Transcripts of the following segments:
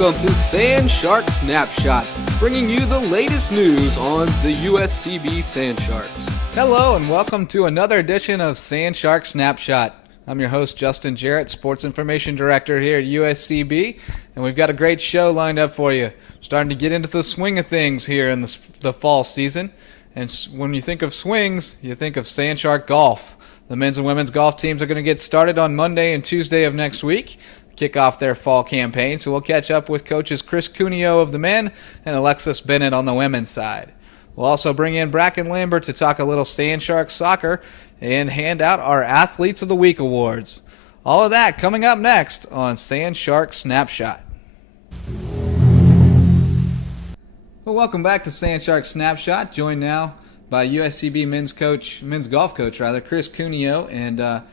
Welcome to Sand Shark Snapshot, bringing you the latest news on the USCB Sand Sharks. Hello and welcome to another edition of Sand Shark Snapshot. I'm your host, Justin Jarrett, Sports Information Director here at USCB, and we've got a great show lined up for you. Starting to get into the swing of things here in the fall season, and when you think of swings, you think of Sand Shark Golf. The men's and women's golf teams are going to get started on Monday and Tuesday of next week, kick off their fall campaign, so we'll catch up with coaches Chris Cuneo of the men and Alexis Bennett on the women's side. We'll also bring in Brackin and Lambert to talk a little Sand Shark soccer and hand out our Athletes of the Week awards. All of that coming up next on Sand Shark Snapshot. Well, welcome back to Sand Shark Snapshot, joined now by USCB men's golf coach, Chris Cuneo, and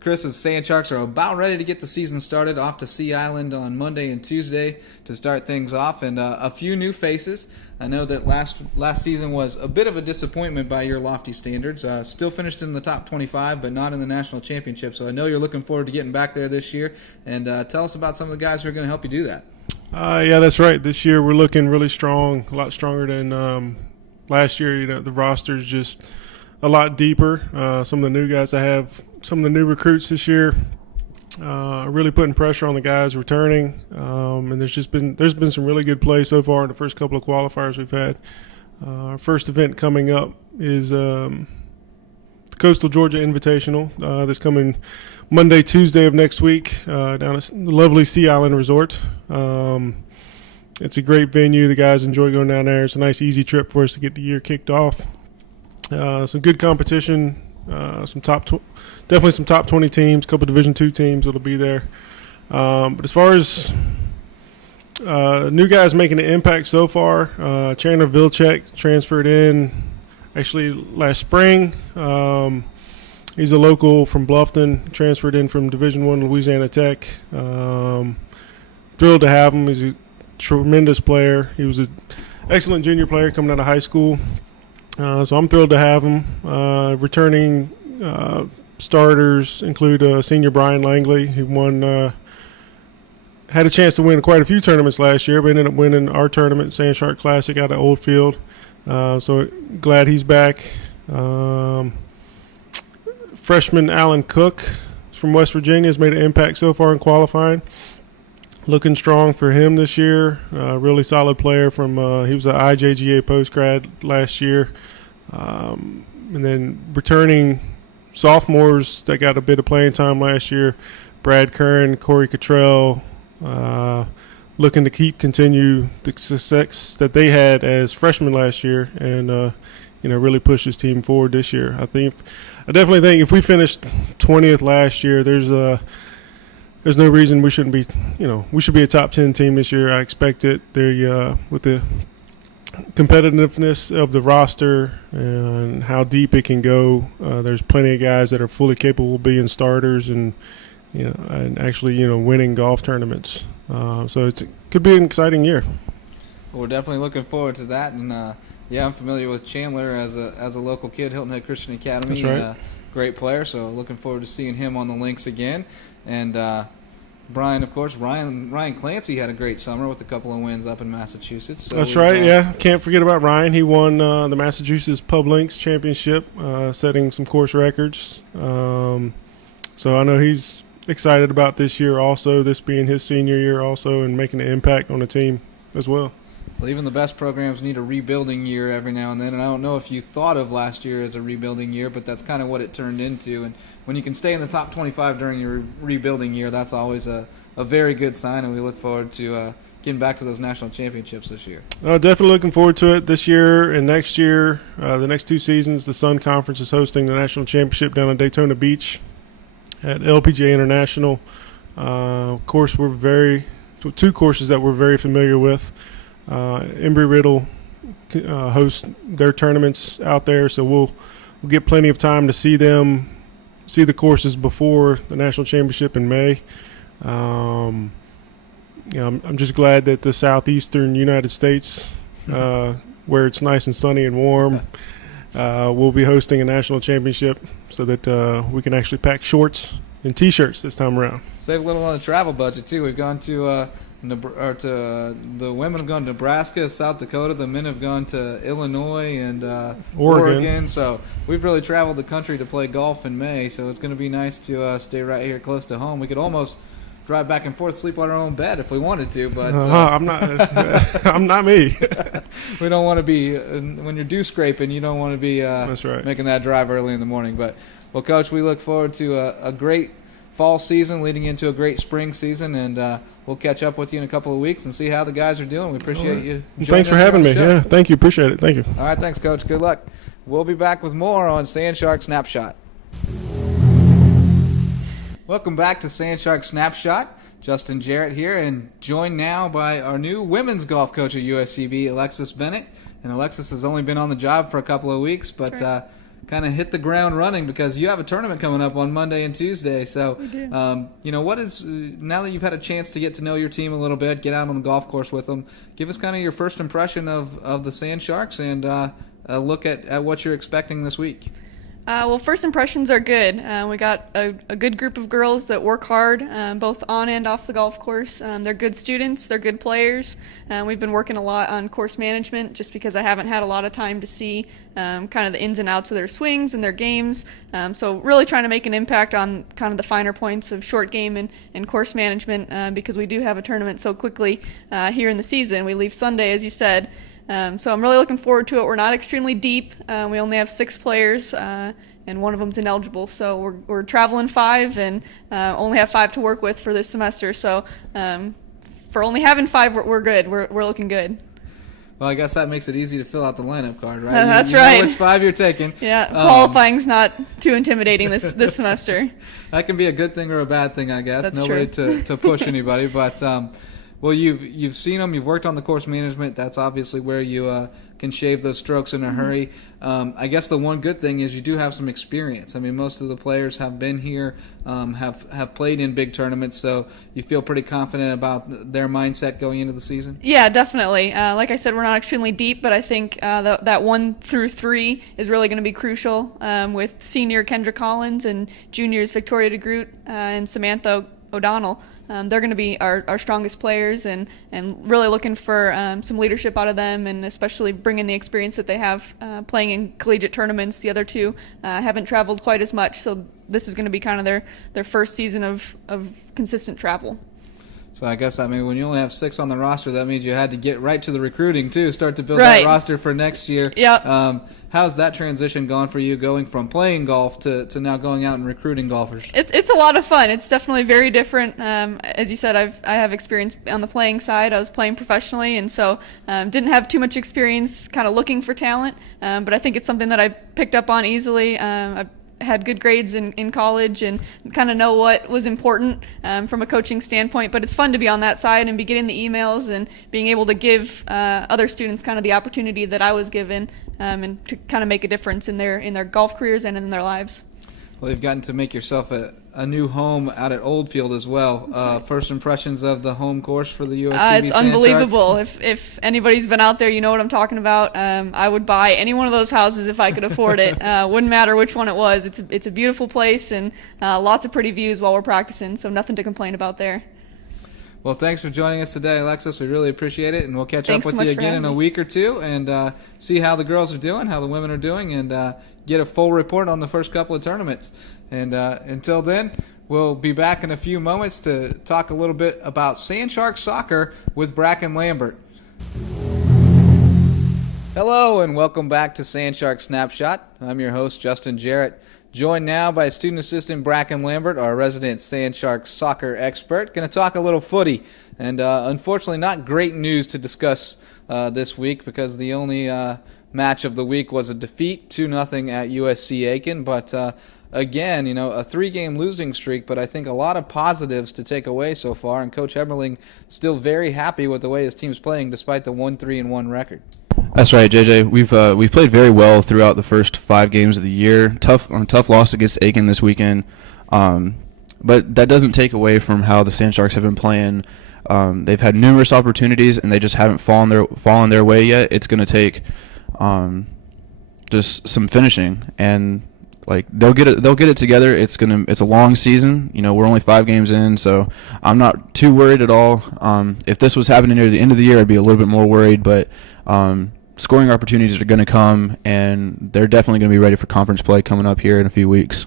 Chris's Sand Sharks are about ready to get the season started, off to Sea Island on Monday and Tuesday to start things off, and a few new faces. I know that last season was a bit of a disappointment by your lofty standards. Still finished in the top 25, but not in the national championship. So I know you're looking forward to getting back there this year. And tell us about some of the guys who are going to help you do that. Yeah, that's right. This year we're looking really strong, a lot stronger than last year. You know, the roster's just a lot deeper. Some of the new guys I have, some of the new recruits this year, really putting pressure on the guys returning. And there's been some really good play so far in the first couple of qualifiers we've had. Our first event coming up is the Coastal Georgia Invitational. That's coming Monday, Tuesday of next week down at the lovely Sea Island Resort. It's a great venue. The guys enjoy going down there. It's a nice, easy trip for us to get the year kicked off. Some good competition. Definitely some top 20 teams, a couple Division II teams that'll be there. But as far as new guys making an impact so far, Chandler Vilcek transferred in actually last spring. He's a local from Bluffton, transferred in from Division I Louisiana Tech. Thrilled to have him. He's a tremendous player. He was an excellent junior player coming out of high school. So I'm thrilled to have him. Returning starters include senior Brian Langley, who had a chance to win quite a few tournaments last year, but ended up winning our tournament, Sand Shark Classic, out of Oldfield. So glad he's back. Freshman Alan Cook from West Virginia has made an impact so far in qualifying. Looking strong for him this year. Really solid player from he was an IJGA post-grad last year. And then returning sophomores that got a bit of playing time last year, Brad Curran, Corey Cottrell, looking to continue the success that they had as freshmen last year, and really push his team forward this year. I definitely think if we finished 20th last year, there's no reason we shouldn't be. We should be a top 10 team this year. I expect it. With the competitiveness of the roster and how deep it can go, there's plenty of guys that are fully capable of being starters and actually winning golf tournaments. So it could be an exciting year. Well, we're definitely looking forward to that, and I'm familiar with Chandler as a local kid, Hilton Head Christian Academy. That's right. Great player, so looking forward to seeing him on the links again. And Brian, of course, Ryan Clancy had a great summer with a couple of wins up in Massachusetts. So that's right, yeah. Can't forget about Ryan. He won the Massachusetts Pub Links Championship, setting some course records. So I know he's excited about this year also, this being his senior year also, and making an impact on the team as well. Well, even the best programs need a rebuilding year every now and then, and I don't know if you thought of last year as a rebuilding year, but that's kind of what it turned into. And when you can stay in the top 25 during your rebuilding year, that's always a very good sign, and we look forward to getting back to those national championships this year. Definitely looking forward to it this year and next year. The next two seasons, the Sun Conference is hosting the national championship down in Daytona Beach at LPGA International. Of course, two courses that we're very familiar with. Embry-Riddle hosts their tournaments out there, so we'll get plenty of time to see the courses before the national championship in May. I'm just glad that the southeastern United States, where it's nice and sunny and warm, we'll be hosting a national championship so that we can actually pack shorts and T-shirts this time around. Save a little on the travel budget too. We've gone to the women have gone to Nebraska, South Dakota. The men have gone to Illinois and Oregon. So we've really traveled the country to play golf in May. So it's going to be nice to stay right here close to home. We could almost drive back and forth, sleep on our own bed if we wanted to, but I'm not. I'm not me. we don't want to be when you're dew scraping. You don't want to be That's right. making that drive early in the morning. But well, Coach, we look forward to a great fall season leading into a great spring season, and we'll catch up with you in a couple of weeks and see how the guys are doing. We appreciate you. Thanks for having me. Yeah, thank you. Appreciate it. Thank you. All right, thanks, Coach. Good luck. We'll be back with more on Sandshark Snapshot. Welcome back to Sandshark Snapshot. Justin Jarrett here, and joined now by our new women's golf coach at USCB, Alexis Bennett. And Alexis has only been on the job for a couple of weeks, but kind of hit the ground running because you have a tournament coming up on Monday and Tuesday. So, We do. What is now that you've had a chance to get to know your team a little bit, get out on the golf course with them, give us kind of your first impression of the Sand Sharks and a look at what you're expecting this week. Well, first impressions are good. We got a good group of girls that work hard, both on and off the golf course. They're good students. They're good players. We've been working a lot on course management just because I haven't had a lot of time to see kind of the ins and outs of their swings and their games. So really trying to make an impact on kind of the finer points of short game and course management because we do have a tournament so quickly here in the season. We leave Sunday, as you said. So I'm really looking forward to it. We're not extremely deep. We only have 6 players, and one of them's ineligible. So we're traveling 5 and only have 5 to work with for this semester. So for only having 5, we're good. We're looking good. Well, I guess that makes it easy to fill out the lineup card, right? That's you know right. which 5 you're taking. Yeah, qualifying's not too intimidating this semester. That can be a good thing or a bad thing, I guess. That's Nobody true. to push anybody, but well, you've seen them. You've worked on the course management. That's obviously where you can shave those strokes in a hurry. I guess the one good thing is you do have some experience. I mean, most of the players have been here, have played in big tournaments, so you feel pretty confident about their mindset going into the season? Yeah, definitely. Like I said, we're not extremely deep, but I think that 1 through 3 is really going to be crucial with senior Kendra Collins and juniors Victoria DeGroot and Samantha O'Donnell. They're going to be our strongest players and really looking for some leadership out of them, and especially bringing the experience that they have playing in collegiate tournaments. The other 2 haven't traveled quite as much, so this is going to be kind of their first season of consistent travel. So I guess, when you only have 6 on the roster, that means you had to get right to the recruiting, too, start to build Right. that roster for next year. Yep. How's that transition gone for you, going from playing golf to now going out and recruiting golfers? It's a lot of fun. It's definitely very different. As you said, I have experience on the playing side. I was playing professionally, and so didn't have too much experience kind of looking for talent. But I think it's something that I picked up on easily. I've had good grades in college and kind of know what was important from a coaching standpoint. But it's fun to be on that side and be getting the emails and being able to give other students kind of the opportunity that I was given and to kind of make a difference in their golf careers and in their lives. Well, you've gotten to make yourself a new home out at Oldfield as well. First impressions of the home course for the USCB It's Sand unbelievable. Sharks? If anybody's been out there, you know what I'm talking about. I would buy any one of those houses if I could afford it. Wouldn't matter which one it was. It's a beautiful place and lots of pretty views while we're practicing, so nothing to complain about there. Well, thanks for joining us today, Alexis. We really appreciate it, and we'll catch Thanks up so with you much for again in having a me. week or 2 and see how the girls are doing, how the women are doing, and get a full report on the first couple of tournaments. And until then, we'll be back in a few moments to talk a little bit about Sand Shark soccer with Brackin Lambert. Hello, and welcome back to Sand Shark Snapshot. I'm your host, Justin Jarrett. Joined now by student assistant Brackin Lambert, our resident Sand Shark soccer expert. Going to talk a little footy, and unfortunately not great news to discuss this week because the only match of the week was a defeat, 2-0 at USC Aiken. But again, a 3-game losing streak, but I think a lot of positives to take away so far, and Coach Hemmerling still very happy with the way his team's playing despite the 1-3-1 record. That's right, JJ. We've played very well throughout the first 5 games of the year. Tough loss against Aiken this weekend, but that doesn't take away from how the Sand Sharks have been playing. They've had numerous opportunities and they just haven't fallen their way yet. It's going to take just some finishing, and like they'll get it together. It's a long season. We're only 5 games in, so I'm not too worried at all. If this was happening near the end of the year, I'd be a little bit more worried, but scoring opportunities are going to come, and they're definitely going to be ready for conference play coming up here in a few weeks.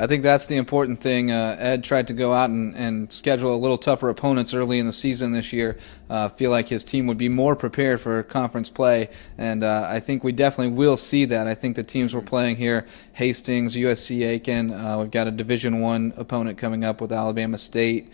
I think that's the important thing. Ed tried to go out and schedule a little tougher opponents early in the season this year. Feel like his team would be more prepared for conference play, and I think we definitely will see that. I think the teams we're playing here, Hastings, USC Aiken, we've got a Division I opponent coming up with Alabama State,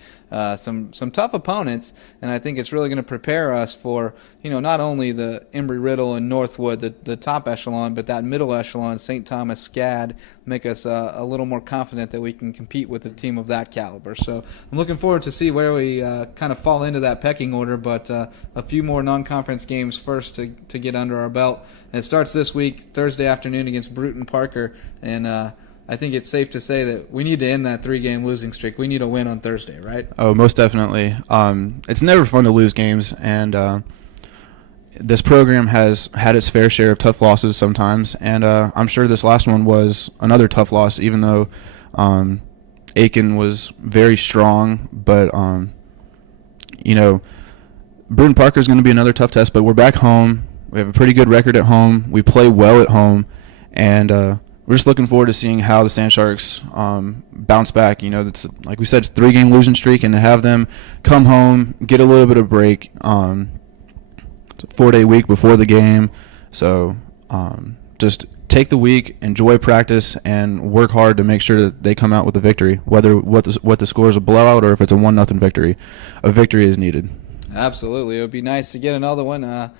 some tough opponents, and I think it's really going to prepare us for not only the Embry-Riddle and Northwood, the top echelon, but that middle echelon, St. Thomas, SCAD, make us a little more confident that we can compete with a team of that caliber. So I'm looking forward to see where we kind of fall into that pecking order, but a few more non-conference games first to get under our belt. And it starts this week, Thursday afternoon against Bruton Parker, and I think it's safe to say that we need to end that 3-game losing streak. We need a win on Thursday, right? Oh, most definitely. It's never fun to lose games, and this program has had its fair share of tough losses sometimes, and I'm sure this last one was another tough loss, even though Aiken was very strong. But, Bruton Parker is going to be another tough test, but we're back home. We have a pretty good record at home. We play well at home, and we're just looking forward to seeing how the Sand Sharks bounce back. That's, like we said, it's a 3-game losing streak, and to have them come home, get a little bit of break. It's a 4-day week before the game, so just take the week, enjoy practice, and work hard to make sure that they come out with a victory. Whether what the score is a blowout or if it's a 1-0 victory, a victory is needed. Absolutely, it would be nice to get another one.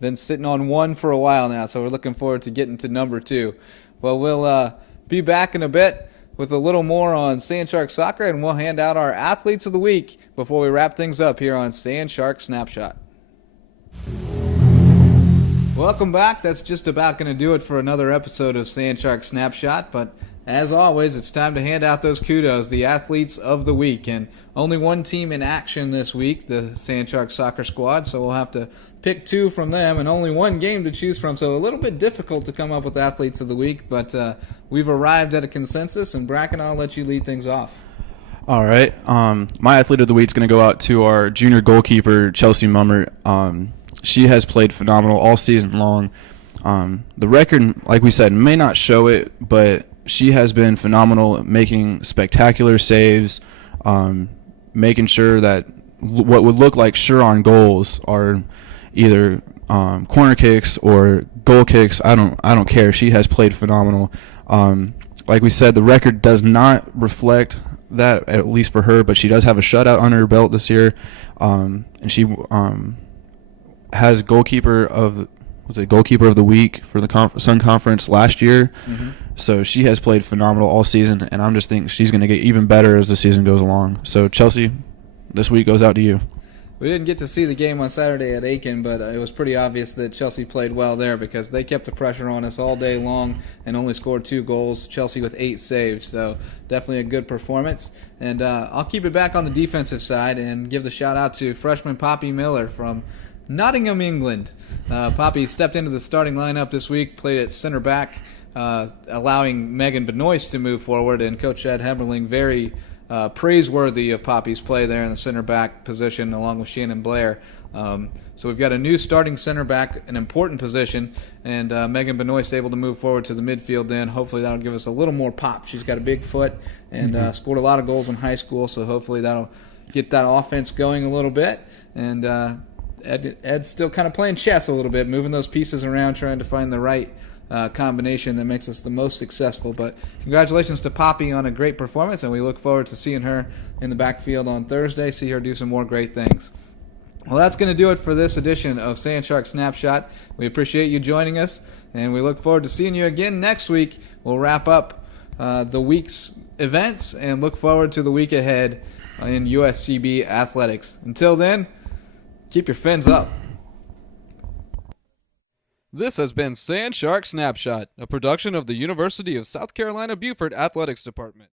Been sitting on 1 for a while now, so we're looking forward to getting to number 2. Well, we'll be back in a bit with a little more on Sand Shark Soccer, and we'll hand out our Athletes of the Week before we wrap things up here on Sand Shark Snapshot. Welcome back. That's just about going to do it for another episode of Sand Shark Snapshot, but as always, it's time to hand out those kudos, the Athletes of the Week, and only one team in action this week, the Sand Shark Soccer Squad, so we'll have to pick 2 from them and only one game to choose from, so a little bit difficult to come up with Athletes of the Week, but we've arrived at a consensus, and Brackin, I'll let you lead things off. All right. My Athlete of the Week is going to go out to our junior goalkeeper, Chelsea Mummert. She has played phenomenal all season long. The record, like we said, may not show it, but she has been phenomenal at making spectacular saves, making sure that what would look like sure-on goals are either corner kicks or goal kicks. I don't care. She has played phenomenal. Like we said, the record does not reflect that, at least for her, but she does have a shutout under her belt this year, and she has goalkeeper of the week for the Sun Conference last year. Mm-hmm. So she has played phenomenal all season, and I'm just thinking she's going to get even better as the season goes along. So Chelsea, this week goes out to you. We didn't get to see the game on Saturday at Aiken, but it was pretty obvious that Chelsea played well there because they kept the pressure on us all day long and only scored 2 goals. Chelsea with 8 saves, so definitely a good performance. And I'll keep it back on the defensive side and give the shout-out to freshman Poppy Miller from Nottingham, England. Poppy stepped into the starting lineup this week, played at center back, allowing Megan Benoist to move forward, and Coach Ed Hemmerling very praiseworthy of Poppy's play there in the center back position along with Shannon Blair. So we've got a new starting center back, an important position, and Megan Benoist able to move forward to the midfield then. Hopefully that'll give us a little more pop. She's got a big foot and scored a lot of goals in high school, so hopefully that'll get that offense going a little bit. And Ed's still kind of playing chess a little bit, moving those pieces around, trying to find the right combination that makes us the most successful. But congratulations to Poppy on a great performance, and we look forward to seeing her in the backfield on Thursday, see her do some more great things. Well, that's going to do it for this edition of Sand Shark Snapshot. We appreciate you joining us, and we look forward to seeing you again next week. We'll wrap up the week's events and look forward to the week ahead in USCB athletics. Until then, keep your fins up. This has been Sand Shark Snapshot, a production of the University of South Carolina Beaufort Athletics Department.